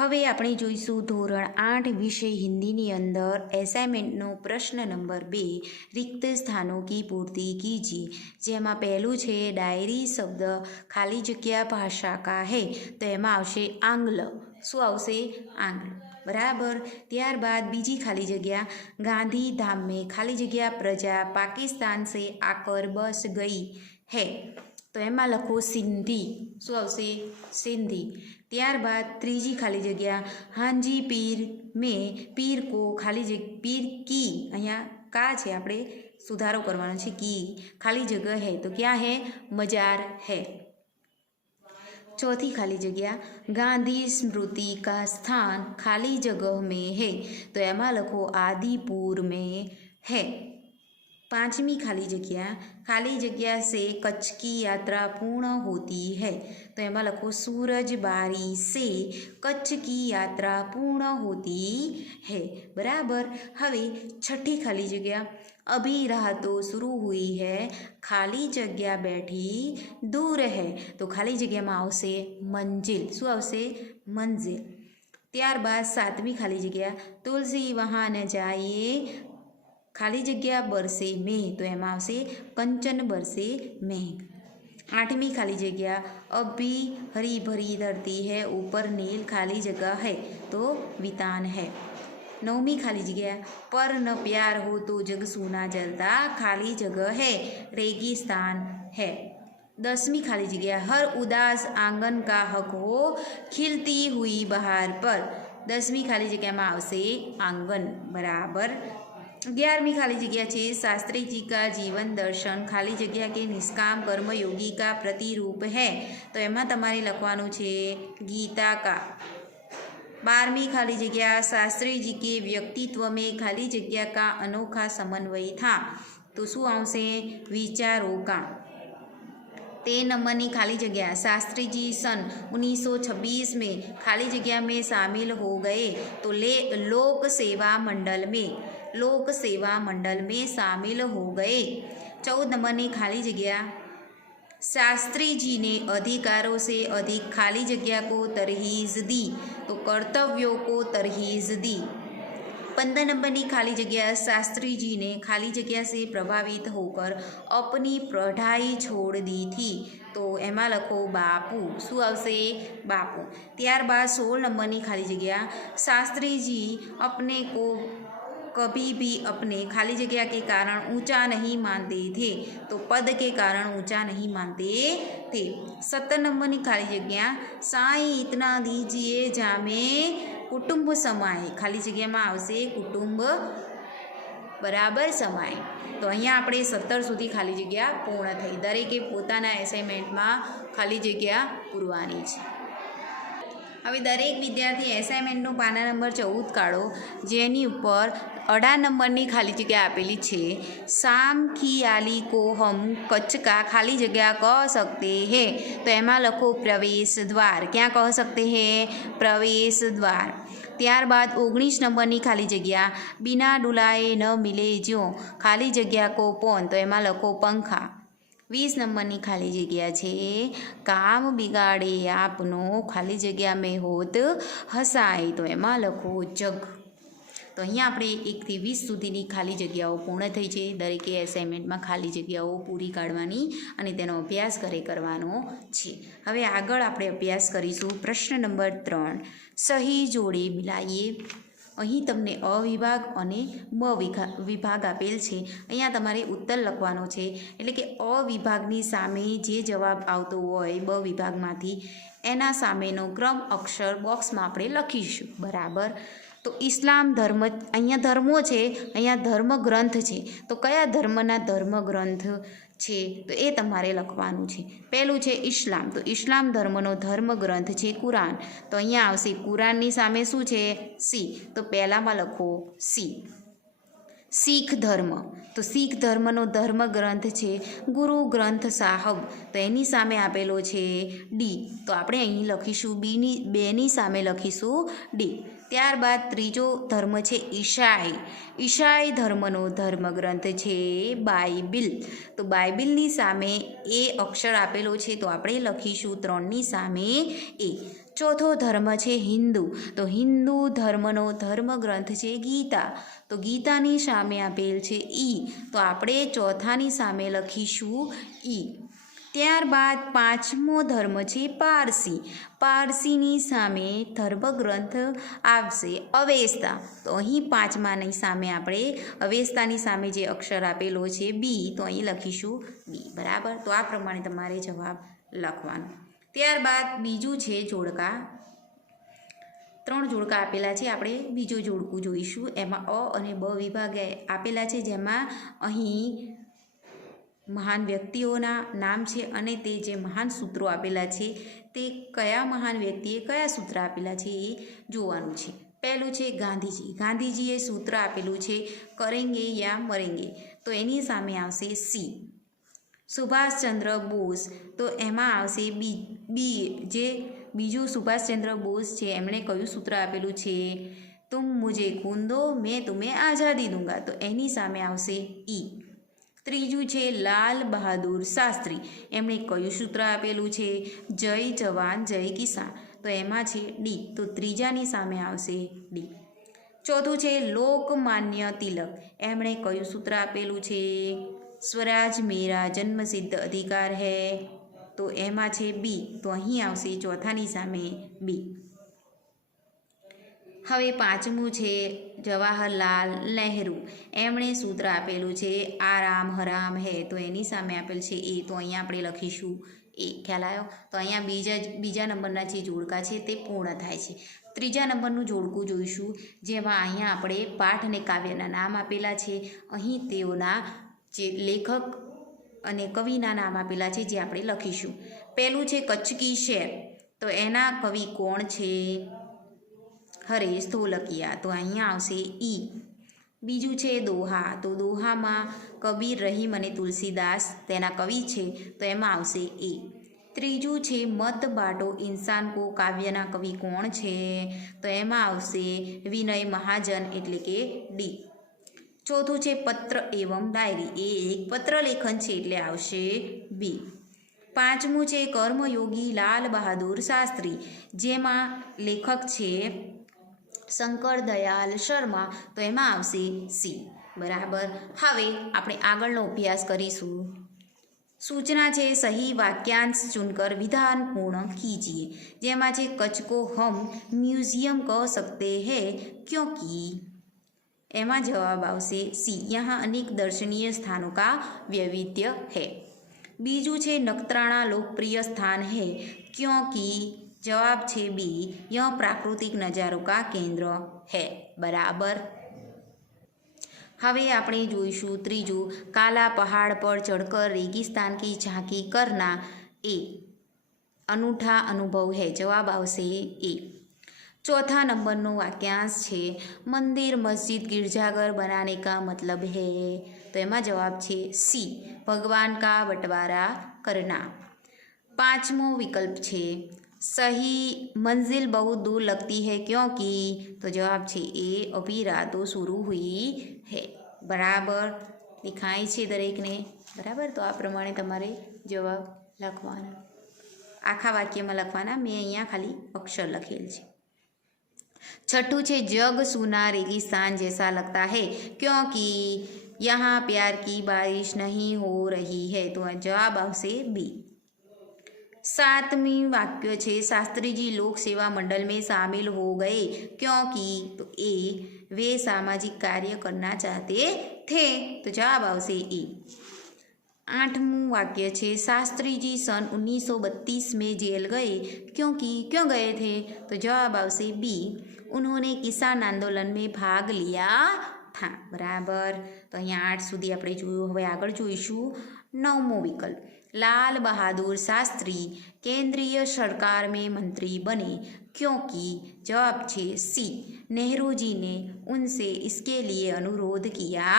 હવે આપણે જોઈશું ધોરણ 8 વિષય હિન્દીની અંદર એસાઇનમેન્ટનો પ્રશ્ન નંબર 2 રિક્ત સ્થાનો કી પૂર્તિ કીજીએ, જેમાં પહેલું છે ડાયરી શબ્દ ખાલી જગ્યા ભાષા કા હે, તો એમાં આવશે આંગ્લ. શું આવશે? આંગ્લ. બરાબર. ત્યારબાદ બીજી ખાલી જગ્યા ગાંધી ધામ મેં ખાલી જગ્યા પ્રજા પાકિસ્તાન સે આકર બસ ગઈ હે, તો એમાં લખો સિંધી. શું આવશે? સિંધી. ત્યારબાદ ત્રીજી ખાલી જગ્યા હાંજી પીર મેં પીર કો પીર કી, અહીંયા કા છે, આપણે સુધારો કરવાનો છે, કી ખાલી જગ્યા હે, તો ક્યાં હે? મજાર હે. चौथी खाली जगह गांधी स्मृति का स्थान खाली जगह में है, तो एमा लखो आदिपुर में है. पांचवी खाली जगह से कच्छ की यात्रा पूर्ण होती है, तो एमा लखो सूरजबारी से कच्छ की यात्रा पूर्ण होती है. बराबर. हवे छठी खाली जगह अभी राह तो शुरू हुई है खाली जगह बैठी दूर है, तो खाली जगह में आवशे मंजिल. शू आवशे? मंजिल. त्यारबाद सातमी खाली जगह तुलसी वहाँ न जाइए खाली जगह बरसे में, तो एम आवशे कंचन बरसे में. आठवीं खाली जगह अब भी हरी भरी धरती है ऊपर नील खाली जगह है, तो वितान है. नौवीं खाली जगह पर न प्यार हो तो जग सूना जलता खाली जगह है, रेगिस्तान है. 10वीं खाली जगह हर उदास आंगन का हक हो खिलती हुई बहार पर, 10वीं खाली जगह में आवशे आंगन. बराबर. 11वीं खाली जगह है शास्त्री जी का जीवन दर्शन खाली जगह के निष्काम कर्मयोगी का प्रतिरूप है, तो एमा तमारे लखवानुं छे गीता का. 12वीं खाली जगह शास्त्री जी के व्यक्तित्व में खाली जगह का अनोखा समन्वय था, तो शू आवशे? विचारों का. 13 नंबर की खाली जगह शास्त्री जी सन 1926 में खाली जगह में शामिल हो गए, तो लोक सेवा मंडल में शामिल हो गए. 14 नंबर की खाली जगह शास्त्री जी ने अधिकारों से अधिक खाली जगह को तरहीज दी, तो कर्तव्यों को तरहीज दी. 15 नंबर की खाली जगह शास्त्री जी ने खाली जगह से प्रभावित होकर अपनी पढ़ाई छोड़ दी थी, तो एमा लखो बापू. शू आवशे? बापू. त्यारबाद 16 नंबर की खाली जगह शास्त्री जी अपने को कभी भी अपने खाली जगह के कारण ऊंचा नहीं मानते थे, तो पद के कारण ऊंचा नहीं मानते थे. 17 नंबर की खाली जगह साईं इतना दीजिए जामे कुटुंब समाए, खाली जगह में आवशे कुटुंब. बराबर. समाए. तो अहींया आपणे 17 सुधी खाली जगह पूर्ण थई. दरेके पोताना एसाइनमेंट में खाली जगह पूरवानी छे. હવે દરેક વિદ્યાર્થી એસાઇનમેન્ટનો પાના નંબર 14 કાઢો, જેની ઉપર 18 નંબરની ખાલી જગ્યા આપેલી છે. શામ की आली को हम कच्छ का खाली जगह कह सकते हैं, तो एमा लखो प्रवेश द्वार. क्या कह सकते हैं? प्रवेश द्वार. ત્યારબાદ 19 નંબરની ખાલી જગ્યા बिना डुलाए न मिले ज्यों खाली जगह को पौन, तो एमा लखो पंखा. 20 नंबરની ખાલી જગ્યા છે કામ બિગાડે આપનો ખાલી જગ્યા મેં હોત હસાય, તો એમાં લખો જગ. તો અહીંયા આપણે 1 થી 20 સુધીની ખાલી જગ્યાઓ પૂર્ણ થઈ છે. દરેકે એસાઇનમેન્ટમાં ખાલી જગ્યાઓ પૂરી કાઢવાની અને તેનો અભ્યાસ કરવાનો છે. હવે આગળ આપણે અભ્યાસ કરીશું. પ્રશ્ન નંબર 3 સહી જોડે મિલાઈએ. અહીં તમને અ વિભાગ અને બ વિભાગ આપેલ છે. અહીંયા તમારે ઉત્તર લખવાનો છે, એટલે કે અ વિભાગની સામે જે જવાબ આવતો હોય બ વિભાગમાંથી એના સામેનો ક્રમ અક્ષર બોક્સમાં આપણે લખીશું. બરાબર. તો ઇસ્લામ ધર્મ, અહીંયા ધર્મો છે, અહીંયા ધર્મગ્રંથ છે, તો કયા ધર્મના ધર્મગ્રંથ છે, તો એ તમારે લખવાનું છે. પહેલું છે ઇસ્લામ, તો ઇસ્લામ ધર્મનો ધર્મગ્રંથ છે કુરાન, તો અહીંયા આવશે કુરાનની સામે શું છે? સી, તો પહેલામાં લખો સી. શીખ ધર્મ, તો શીખ ધર્મનો ધર્મગ્રંથ છે ગુરુ ગ્રંથ સાહબ, તો એની સામે આપેલો છે ડી, તો આપણે અહીં લખીશું બેની સામે લખીશું ડી. ત્યારબાદ ત્રીજો ધર્મ છે ઈસાઈ. ઈસાઈ ધર્મનો ધર્મગ્રંથ છે બાઇબિલ, તો બાઇબિલની સામે એ અક્ષર આપેલો છે, તો આપણે લખીશું 3ની સામે એ. ચોથો ધર્મ છે હિન્દુ, તો હિન્દુ ધર્મનો ધર્મગ્રંથ છે ગીતા, તો ગીતાની સામે આપેલ છે ઈ, તો આપણે ચોથાની સામે લખીશું ઈ. ત્યારબાદ પાંચમો ધર્મ છે પારસી, પારસીની સામે ધર્મગ્રંથ આવશે અવેસ્તા, તો અહીં પાંચમાની સામે આપણે અવેસ્તાની સામે જે અક્ષર આપેલો છે બી, તો અહીં લખીશું બી. બરાબર, તો આ પ્રમાણે તમારે જવાબ લખવાનો. ત્યારબાદ બીજું છે જોડકા. 3 જોડકા આપેલા છે, આપણે બીજું જોડકું જોઈશું. એમાં અ અને બ વિભાગ આપેલા છે, જેમાં અહીં મહાન વ્યક્તિઓના નામ છે અને તે જે મહાન સૂત્રો આપેલા છે તે કયા મહાન વ્યક્તિએ કયા સૂત્ર આપેલા છે એ જોવાનું છે. પહેલું છે ગાંધીજી, ગાંધીજીએ સૂત્ર આપેલું છે કરેંગે યા મરેંગે, તો એની સામે આવશે સી. સુભાષચંદ્ર બોઝ, તો એમાં આવશે બી. જે બીજું સુભાષચંદ્ર બોઝ છે એમણે કયું સૂત્ર આપેલું છે, તુમ મુझे खून दो मैं तुम्हें आज़ादी दूंगा, તો એની સામે આવશે ઈ. ત્રીજું છે લાલ બહાદુર શાસ્ત્રી, એમણે કયું સૂત્ર આપેલું છે, જય જવાન જય કિસાન, તો એમાં છે ડી, તો ત્રીજાની સામે આવશે ડી. ચોથું છે લોકમાન્ય તિલક, એમણે કયું સૂત્ર આપેલું છે, સ્વરાજ મેરા જન્મસિદ્ધ અધિકાર હૈ, તો એમાં છે બી, તો અહીં આવશે ચોથાની સામે બી. હવે પાંચમું છે જવાહરલાલ નહેરુ, એમણે સૂત્ર આપેલું છે આરામ હરામ હે, તો એની સામે આપેલ છે એ, તો અહીંયા આપણે લખીશું એ. ખ્યાલ આવ્યો? તો અહીંયા બીજા નંબરના જે જોડકા છે તે પૂર્ણ થાય છે. ત્રીજા નંબરનું જોડકું જોઈશું, જેમાં અહીંયા આપણે પાઠ અને કાવ્યના નામ આપેલા છે. અહીં તેઓના જે લેખક અને કવિના નામ આપેલા છે જે આપણે લખીશું. પહેલું છે કચ્છ કી શેર, તો એના કવિ કોણ છે, હરેશ ઢોલકિયા, તો અહીંયા આવશે ઈ. બીજું છે દોહા, તો દોહામાં કબીર રહીમ અને તુલસીદાસ તેના કવિ છે, તો એમાં આવશે એ. ત્રીજું છે મત બાટો ઇન્સાન કો, કાવ્યના કવિ કોણ છે, તો એમાં આવશે વિનય મહાજન એટલે કે ડી. ચોથું છે પત્ર એવં ડાયરી, એ એક પત્ર લેખન છે એટલે આવશે બી. પાંચમું છે કર્મયોગી લાલ બહાદુર શાસ્ત્રી, જેમાં લેખક છે શંકર દયાલ શર્મા, તો એમાં આવશે સી. બરાબર, હવે આપણે આગળનો અભ્યાસ કરીશું. सूचना છે સહી વાક્यांश चुनकर विधान पूर्ण कीजिए, જેમાં છે कच्छ को हम म्यूजियम कह सकते हैं क्योंकि, एमा जवाब आवશે सी, यहाँ अनेक दर्शनीय स्थानों का वैविध्य है. बीजू છે नखत्राणा लोकप्रिय स्थान है क्योंकि, जवाब છે बी, यह प्राकृतिक नज़ारों का केंद्र है. बराबर. હવે આપણે જોઈશું ત્રીજું, કાલા પહાડ પર ચढ़कर रेगिस्तान की झांकी करना ए अनूठा अनुभव है, जवाब આવશે ए. चौथा नंबरનો वाक्यांश છે मंदिर मस्जिद गिरजाघर बनाने का मतलब है, तो એમાં જવાબ છે सी, भगवान का बंटवारा करना. पांचमो विकल्प છે सही मंजिल बहुत दूर लगती है क्योंकि, तो जवाब છે ए, अभी रातों शुरू हुई है. बराबर लिखाई છે દરેકને. બરાબર, તો આ પ્રમાણે તમારે જવાબ લખવાના, આખા વાક્યમાં લખવાના. મેં અહીંયા ખાલી અક્ષર લખેલ છે. छठू છે जग सूना रेगिस्तान जैसा लगता है क्योंकि यहाँ प्यार की बारिश नहीं हो रही है, तो जवाब આવશે बी. सातवीं वाक्य છે शास्त्री जी लोक सेवा मंडल में शामिल हो गए क्योंकि, तो ए वे सामाजिक कार्य करना चाहते थे, तो जवाब આવશે ए. आठवां वाक्य છે शास्त्री जी सन 1932 में जेल गए क्योंकि, क्यों गए थे, तो जवाब આવશે बी, उन्होंने किसान आंदोलन में भाग लिया था. बराबर, तो અહીંયા 8 સુધી આપણે જોયું. હવે આગળ જોઈશું 9મો વિકલ્પ, लाल बहादुर शास्त्री केंद्रीय सरकार में मंत्री बने क्योंकि, जवाब છે सी, नेहरू जी ने उनसे इसके लिए अनुरोध किया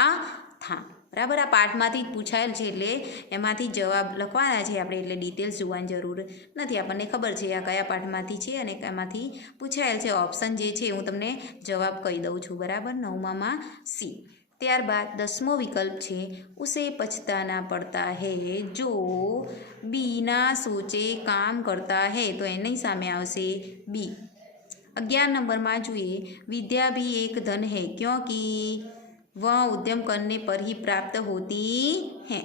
था. બરાબર, આ પાઠમાંથી જ પૂછાયેલ છે એટલે એમાંથી જવાબ લખવાના છે આપણે, એટલે ડિટેલ્સ જોવાની જરૂર નથી. આપણને ખબર છે આ કયા પાઠમાંથી છે અને એમાંથી પૂછાયેલ છે. ઓપ્શન જે છે હું તમને જવાબ કહી દઉં છું. બરાબર, 9મામાં સી. ત્યારબાદ 10મો વિકલ્પ છે ઉસે પછતાના પડતા હે જો બીના સોચે કામ કરતા હે, તો એની સામે આવશે બી। 11 નંબરમાં જોઈએ विद्या भी एक धन है क्योंकि वह उद्यम करने पर ही प्राप्त होती है।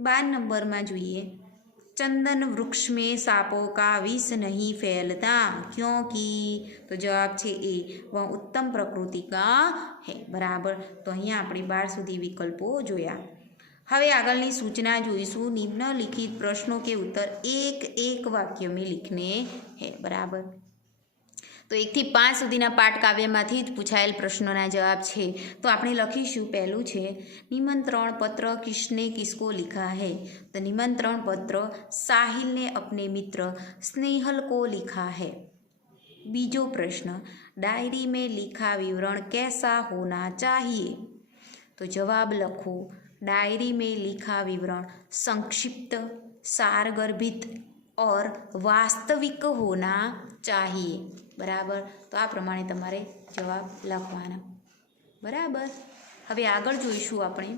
12 नंबરમાં જોઈએ चंदन वृक्ष में सांपों का विष नहीं फैलता क्योंकि, तो जवाब છે એ वह उत्तम प्रकृति का है। बराबर। तो અહીંયા આપણે 12 સુધી વિકલ્પો જોયા। હવે આગળની સૂચના જોઈશું। નિમ્નલિખિત પ્રશ્નों के उत्तर एक एक वाक्य में लिखने हैं। बराबर। तो 1 થી 5 સુધીના પાઠ કાવ્યમાંથી જ પૂછાયેલ પ્રશ્નોના જવાબ છે। તો આપણે લખીશું। પહેલું છે નિમંત્રણ પત્ર કિસને કિસકો लिखा है। तो निमंत्रण पत्र साहिल ने अपने मित्र स्नेहल को लिखा है। बीजो प्रश्न डायरी में लिखा विवरण कैसा होना चाहिए। तो जवाब लखो डायरी में लिखा विवरण संक्षिप्त, सारगर्भित और वास्तविक होना चाहिए। बराबर। तो आ प्रमाणे तमारे जवाब लखवाना। बराबर। हवे आगळ जोईशुं आपणे।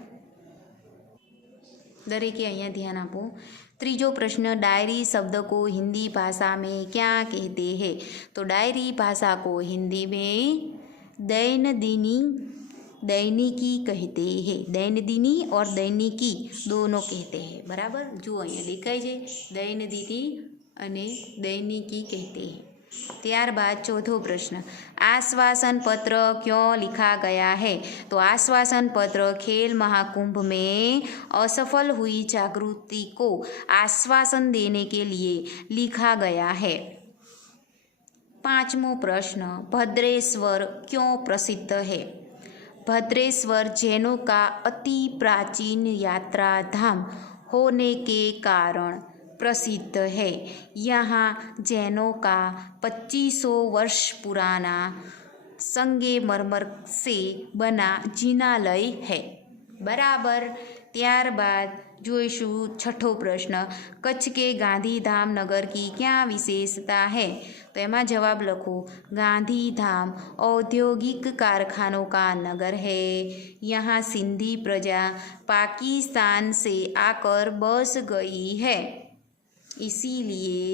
दरेके अहींया ध्यान आपो। त्रीजो प्रश्न डायरी शब्द को हिंदी भाषा में क्या कहते हैं। तो डायरी भाषा को हिंदी में दैनिकी कहते हैं। दैनंदिनी और दैनिकी दोनों कहते हैं। बराबर। जो अहींया देखाय छे दैनंदिनी अने दैनिकी कहते हैं। ત્યારબાદ ચોથો પ્રશ્ન आश्वासन पत्र क्यों लिखा गया है। तो आश्वासन पत्र खेल महाकुंभ में असफल हुई जागृति को आश्वासन देने के लिए लिखा गया है। 5मो प्रश्न भद्रेश्वर क्यों प्रसिद्ध है। भद्रेश्वर जैनों का अति प्राचीन यात्रा धाम होने के कारण प्रसिद्ध है। यहाँ जैनों का 2500 वर्ष पुराना संगमरमर से बना जिनालय है। बराबर। ત્યારબાદ જોઈશું છઠ્ઠો પ્રશ્ન कच्छ के गांधीधाम नगर की क्या विशेषता है। तो एमा जवाब लखो गांधीधाम औद्योगिक कारखानों का नगर है। यहाँ सिंधी प्रजा पाकिस्तान से आकर बस गई है, इसीलिए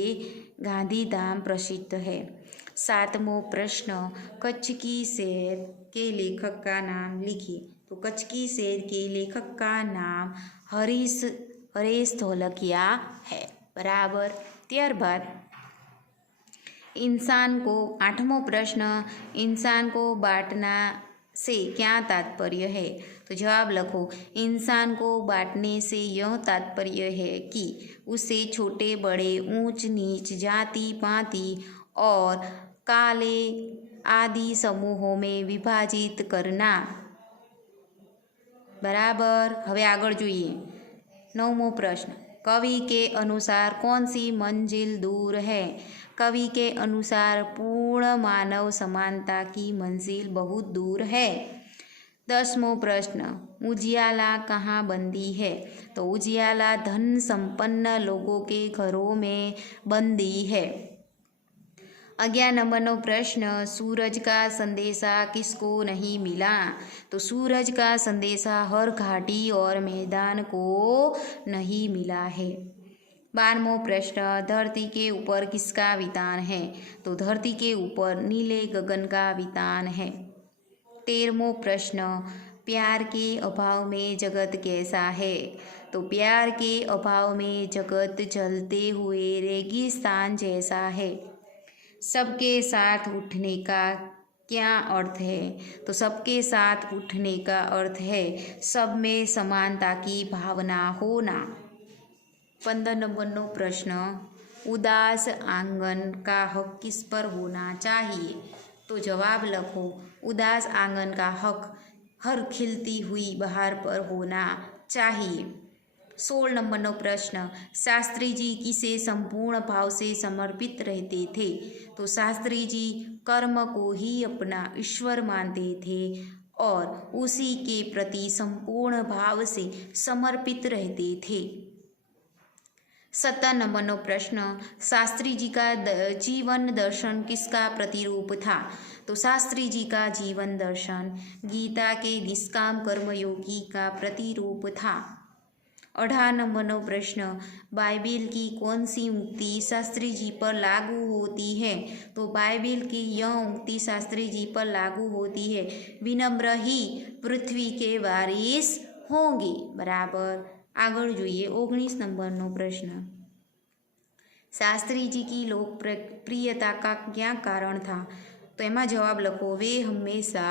गांधीधाम प्रसिद्ध है। 7मो प्रश्न कच्छ की सैर के लेखक का नाम लिखिए। तो कच्छ की सैर के लेखक का नाम हरीश धोलकिया है। बराबर। ત્યારબાદ इंसान को 8मो प्रश्न इंसान को बांटना से क्या तात्पर्य है। तो जवाब लखो इंसान को बांटने से यह तात्पर्य है कि उसे छोटे बड़े ऊंच नीच जाति पाति और काले आदि समूहों में विभाजित करना। बराबर। हवे आगळ जोईए। 9मो प्रश्न कवि के अनुसार कौन सी मंजिल दूर है। कवि के अनुसार पूर्ण मानव समानता की मंजिल बहुत दूर है। 10मो प्रश्न उजियाला कहाँ बंदी है। तो उजियाला धन संपन्न लोगों के घरों में बंदी है। 11 नंबरનો प्रश्न सूरज का संदेशा किसको नहीं मिला। तो सूरज का संदेशा हर घाटी और मैदान को नहीं मिला है। 12मो प्रश्न धरती के ऊपर किसका वितान है। तो धरती के ऊपर नीले गगन का वितान है। 13मो प्रश्न प्यार के अभाव में जगत कैसा है। तो प्यार के अभाव में जगत जलते हुए रेगिस्तान जैसा है। सबके साथ उठने का क्या अर्थ है। तो सबके साथ उठने का अर्थ है सब में समानता की भावना होना। 15 नंबरનો प्रश्न उदास आंगन का हक किस पर होना चाहिए। तो जवाब लखो उदास आंगन का हक हर खिलती हुई बहार पर होना चाहिए। 16 नंबरનો प्रश्न शास्त्री जी किसे संपूर्ण भाव से समर्पित रहते थे। तो शास्त्री जी कर्म को ही अपना ईश्वर मानते थे और उसी के प्रति संपूर्ण भाव से समर्पित रहते थे। 17 नंबर प्रश्न, शास्त्री जी का जीवन दर्शन किसका प्रतिरूप था? तो शास्त्री जी का जीवन दर्शन गीता के निष्काम कर्मयोगी का प्रतिरूप था। 18 नंबर प्रश्न, बाइबिल की कौन सी उक्ति शास्त्री जी पर लागू होती है? तो बाइबिल की यह उक्ति शास्त्री जी पर लागू होती है, विनम्र ही पृथ्वी के वारिस होंगे। बराबर। आगळ જોઈએ 19 नंबर प्रश्न, शास्त्री जी की लोकप्रियता का क्या कारण था? तो एमा जवाब लखो, वे हमेशा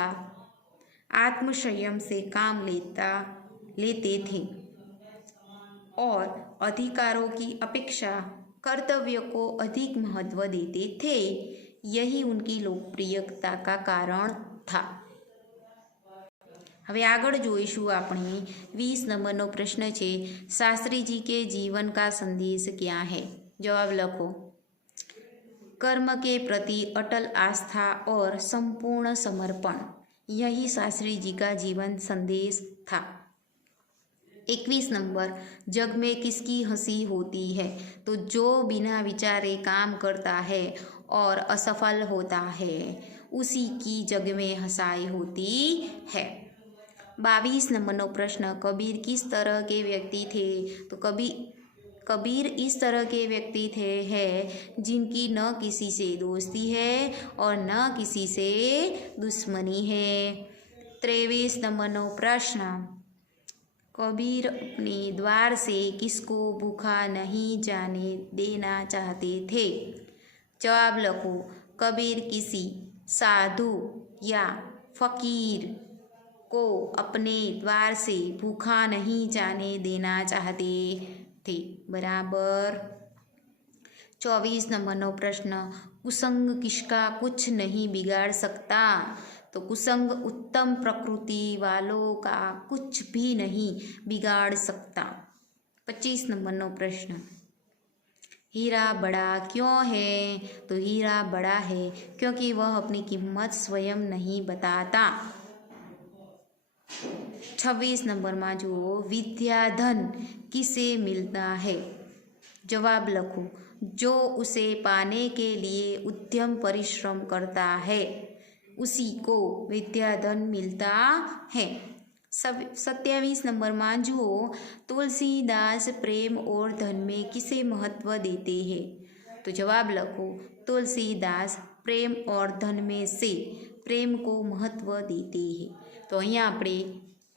आत्मसंयम से काम लेते थे और अधिकारों की अपेक्षा कर्तव्य को अधिक महत्व देते थे। यही उनकी लोकप्रियता का कारण था। હવે આગળ જોઈશું આપણે 20 નંબરનો પ્રશ્ન છે, શાસ્ત્રી जी के जीवन का संदेश क्या है? जवाब लखो, कर्म के प्रति अटल आस्था और संपूर्ण समर्पण, यही शास्त्री जी का जीवन संदेश था। 21 नंबर, जग में किसकी हंसी होती है? तो जो बिना विचारे काम करता है और असफल होता है उसी की जग में हंसाई होती है। 22 नंबर प्रश्न, कबीर किस तरह के व्यक्ति थे? तो कबीर इस तरह के व्यक्ति थे हैं जिनकी न किसी से दोस्ती है और न किसी से दुश्मनी है। 23 नंबर प्रश्न, कबीर अपने द्वार से किसको भूखा नहीं जाने देना चाहते थे? जवाब लखो, कबीर किसी साधु या फकीर को अपने द्वार से भूखा नहीं जाने देना चाहते थे। बराबर। 24 नंबर प्रश्न, कुसंग किसका कुछ नहीं बिगाड़ सकता? तो कुसंग उत्तम प्रकृति वालों का कुछ भी नहीं बिगाड़ सकता। 25 नंबर प्रश्न, हीरा बड़ा क्यों है? तो हीरा बड़ा है क्योंकि वह अपनी कीमत स्वयं नहीं बताता। 26 नंबर में जो विद्याधन किसे मिलता है? जवाब लखो, जो उसे पाने के लिए उद्यम परिश्रम करता है उसी को विद्याधन मिलता है। 27 नंबर में जो तुलसीदास प्रेम और धन में किसे महत्व देते हैं? तो जवाब लखो, तुलसीदास प्रेम और धन में से प्रेम को महत्व देते हैं। तो अहींया आपणे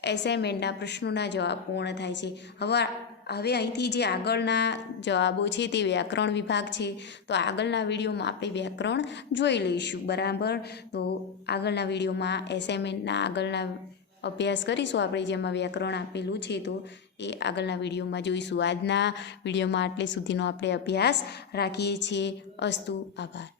एसाइनमेंटना प्रश्नोना जवाब पूर्ण थाय छे। હવે અહીંથી જે આગળના જવાબો છે તે વ્યાકરણ વિભાગ છે, તો આગળના વિડીયોમાં આપણે વ્યાકરણ જોઈ લઈશું. બરાબર. તો આગળના વિડીયોમાં એસાઇનમેન્ટના આગળના અભ્યાસ કરીશું આપણે, જેમાં વ્યાકરણ આપેલું છે તો એ આગળના વિડીયોમાં જોઈશું. આજના વિડીયોમાં આટલે સુધીનો આપણે અભ્યાસ રાખીએ છીએ. અસ્તુ. આભાર.